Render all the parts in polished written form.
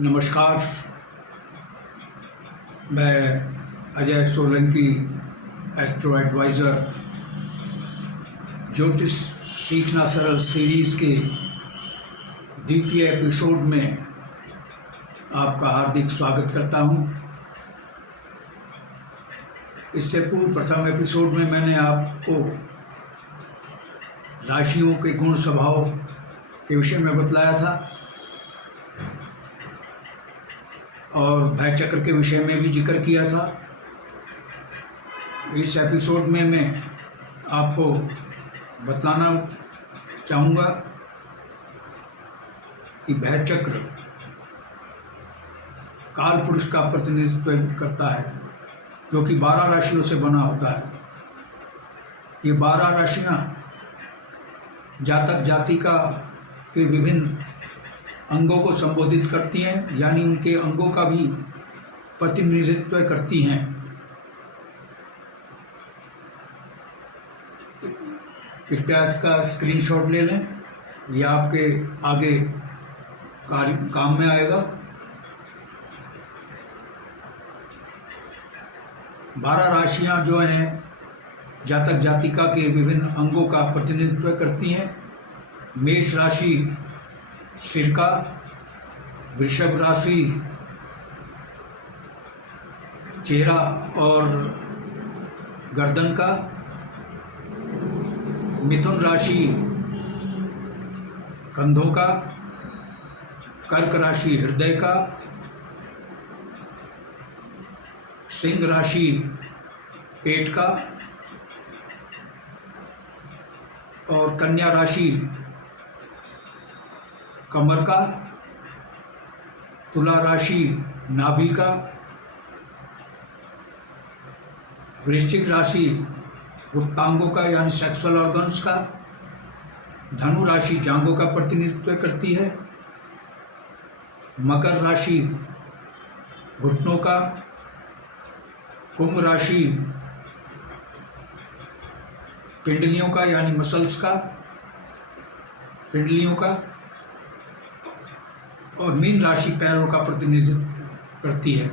नमस्कार। मैं Ajay Solanki, astro adviser, ज्योतिष सीखना सरल सीरीज़ के द्वितीय एपिसोड में आपका हार्दिक स्वागत करता हूं। इससे पूर्व प्रथम एपिसोड में मैंने आपको राशियों के गुण स्वभाव के विषय में बतलाया था और भय चक्र के विषय में भी जिक्र किया था। इस एपिसोड में मैं आपको बतलाना चाहूँगा कि भय चक्र काल पुरुष का प्रतिनिधित्व करता है, जो कि 12 राशियों से बना होता है। ये 12 राशियाँ जातक जातिका के विभिन्न अंगों को संबोधित करती हैं, यानी उनके अंगों का भी प्रतिनिधित्व करती हैं। कृपया इसका स्क्रीनशॉट ले लें, यह आपके आगे काम में आएगा। 12 राशियां जो हैं जातक जातिका के विभिन्न अंगों का प्रतिनिधित्व करती हैं। मेष राशि सिर का, वृषभ राशि चेहरा और गर्दन का, मिथुन राशि कंधों का, कर्क राशि हृदय का, सिंह राशि पेट का और कन्या राशि कमर का, तुला राशि नाभि का, वृश्चिक राशि गुप्तांगों का यानी सेक्सुअल ऑर्गन्स का, धनु राशि जांघों का प्रतिनिधित्व करती है, मकर राशि घुटनों का, कुंभ राशि पिंडलियों का यानी मसल्स का, पिंडलियों का, और मीन राशि पैरों का प्रतिनिधित्व करती है।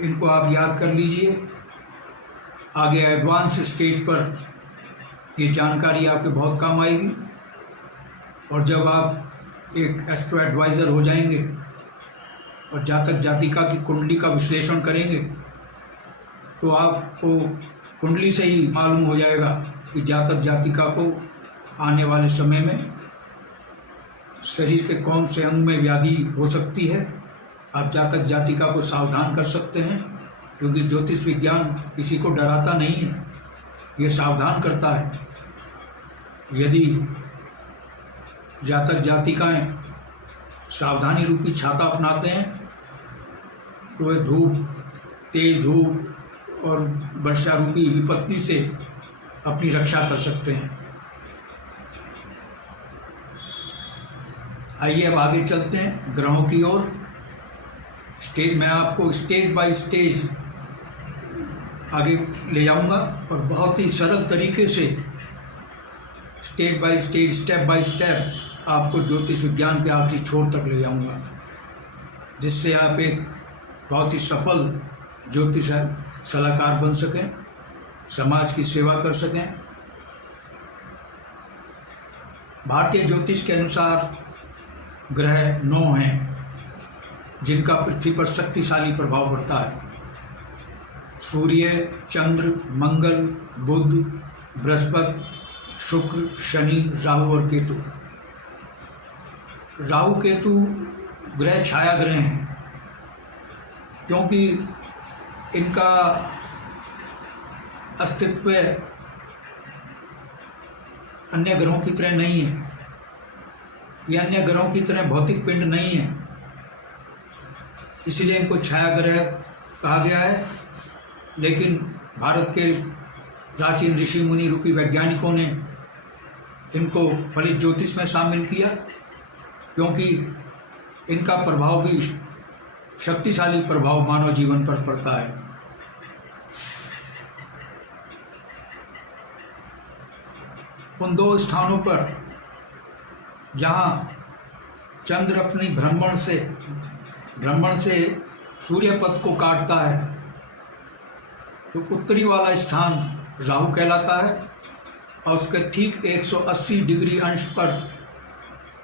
इनको आप याद कर लीजिए। आगे एडवांस स्टेज पर ये जानकारी आपके बहुत काम आएगी, और जब आप एक एस्ट्रो एडवाइज़र हो जाएंगे और जातक जातिका की कुंडली का विश्लेषण करेंगे तो आपको कुंडली से ही मालूम हो जाएगा कि जातक जातिका को आने वाले समय में शरीर के कौन से अंग में व्याधि हो सकती है। आप जातक जातिका को सावधान कर सकते हैं, क्योंकि ज्योतिष विज्ञान किसी को डराता नहीं है, ये सावधान करता है। यदि जातक जातिकाएं सावधानी रूपी छाता अपनाते हैं तो वे धूप, तेज धूप और वर्षा रूपी विपत्ति से अपनी रक्षा कर सकते हैं। आइए अब आगे चलते हैं ग्रहों की ओर। मैं आपको स्टेज बाय स्टेज आगे ले जाऊंगा और बहुत ही सरल तरीके से stage by stage, step by step आपको ज्योतिष विज्ञान के आखिरी छोर तक ले जाऊंगा, जिससे आप एक बहुत ही सफल ज्योतिष सलाहकार बन सकें, समाज की सेवा कर सकें। भारतीय ज्योतिष के अनुसार ग्रह 9 हैं जिनका पृथ्वी पर शक्तिशाली प्रभाव पड़ता है। सूर्य, चंद्र, मंगल, बुध, बृहस्पति, शुक्र, शनि, राहु और केतु। राहु केतु ग्रह छाया ग्रह हैं, क्योंकि इनका अस्तित्व अन्य ग्रहों की तरह नहीं है। ये अन्य ग्रहों की तरह भौतिक पिंड नहीं है, इसलिए इनको छाया ग्रह कहा गया है। लेकिन भारत के प्राचीन ऋषि मुनि रूपी वैज्ञानिकों ने इनको फलित ज्योतिष में शामिल किया, क्योंकि इनका प्रभाव भी शक्तिशाली प्रभाव मानव जीवन पर पड़ता है। उन 2 स्थानों पर जहाँ चंद्र अपनी भ्रमण से सूर्य पथ को काटता है, तो उत्तरी वाला स्थान राहु कहलाता है और उसके ठीक 180 डिग्री अंश पर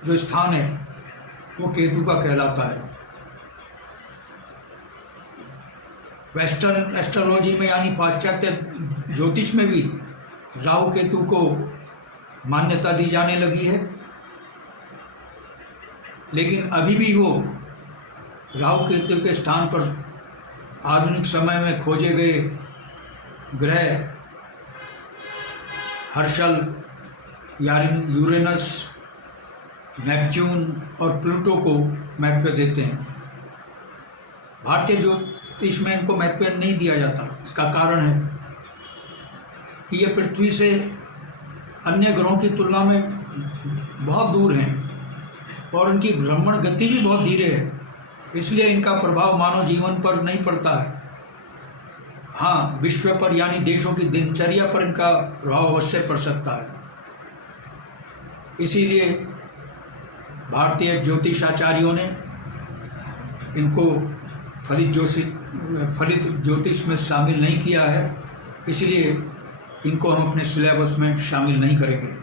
जो स्थान है वो केतु का कहलाता है। वेस्टर्न एस्ट्रोलॉजी में यानी पाश्चात्य ज्योतिष में भी राहु केतु को मान्यता दी जाने लगी है, लेकिन अभी भी वो राहु केतु के स्थान पर आधुनिक समय में खोजे गए ग्रह हर्शल, यूरेनस, नेपच्यून और प्लूटो को महत्व देते हैं। भारतीय ज्योतिष में इनको महत्व नहीं दिया जाता। इसका कारण है कि ये पृथ्वी से अन्य ग्रहों की तुलना में बहुत दूर हैं और उनकी भ्रमण गति भी बहुत धीरे है, इसलिए इनका प्रभाव मानव जीवन पर नहीं पड़ता है। हाँ, विश्व पर यानी देशों की दिनचर्या पर इनका प्रभाव अवश्य पड़ सकता है। इसीलिए भारतीय ज्योतिषाचार्यों ने इनको फलित ज्योतिष में शामिल नहीं किया है, इसलिए इनको हम अपने सिलेबस में शामिल नहीं करेंगे।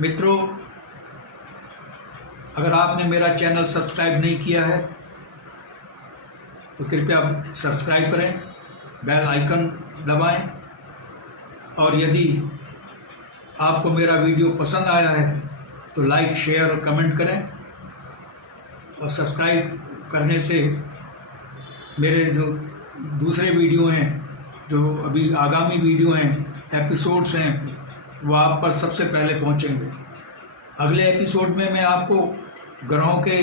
मित्रों, अगर आपने मेरा चैनल सब्सक्राइब नहीं किया है तो कृपया सब्सक्राइब करें, बेल आइकन दबाएं और यदि आपको मेरा वीडियो पसंद आया है तो लाइक, शेयर और कमेंट करें। और सब्सक्राइब करने से मेरे जो दूसरे वीडियो हैं, जो अभी आगामी वीडियो हैं, एपिसोड्स हैं, वो आप पर सबसे पहले पहुंचेंगे। अगले एपिसोड में मैं आपको ग्रहों के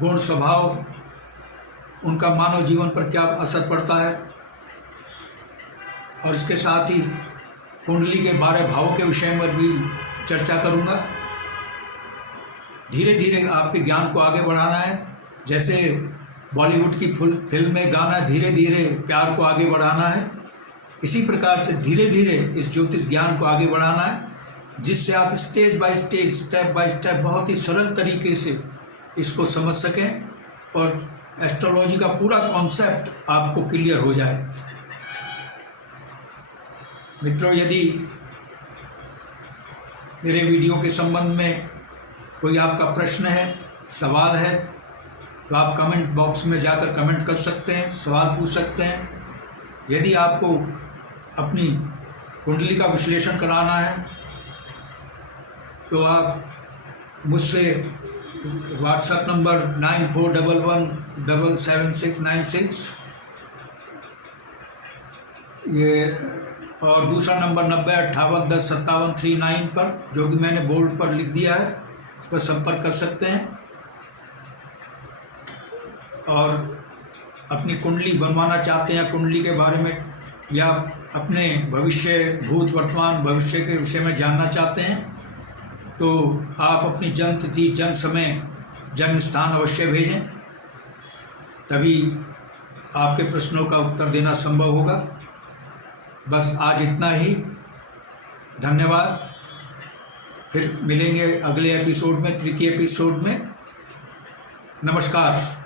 गुण, स्वभाव, उनका मानव जीवन पर क्या असर पड़ता है और इसके साथ ही कुंडली के 12 भावों के विषय में भी चर्चा करूंगा। धीरे धीरे आपके ज्ञान को आगे बढ़ाना है। जैसे बॉलीवुड की फिल्म में गाना धीरे धीरे प्यार को आगे बढ़ाना है, इसी प्रकार से धीरे धीरे इस ज्योतिष ज्ञान को आगे बढ़ाना है, जिससे आप stage by stage, step by step बहुत ही सरल तरीके से इसको समझ सकें और एस्ट्रोलॉजी का पूरा कॉन्सेप्ट आपको क्लियर हो जाए। मित्रों, यदि मेरे वीडियो के संबंध में कोई आपका प्रश्न है, सवाल है, तो आप कमेंट बॉक्स में जाकर कमेंट कर सकते हैं, सवाल पूछ सकते हैं। यदि आपको अपनी कुंडली का विश्लेषण कराना है तो आप मुझसे व्हाट्सएप नंबर 9411777696 ये और दूसरा नंबर 9058105739 पर, जो कि मैंने बोर्ड पर लिख दिया है, उस पर संपर्क कर सकते हैं। और अपनी कुंडली बनवाना चाहते हैं या कुंडली के बारे में या अपने भविष्य, भूत, वर्तमान, भविष्य के विषय में जानना चाहते हैं तो आप अपनी जन्म तिथि, जन्म समय, जन्म स्थान अवश्य भेजें, तभी आपके प्रश्नों का उत्तर देना संभव होगा। बस आज इतना ही। धन्यवाद। फिर मिलेंगे अगले एपिसोड में, तृतीय एपिसोड में। नमस्कार।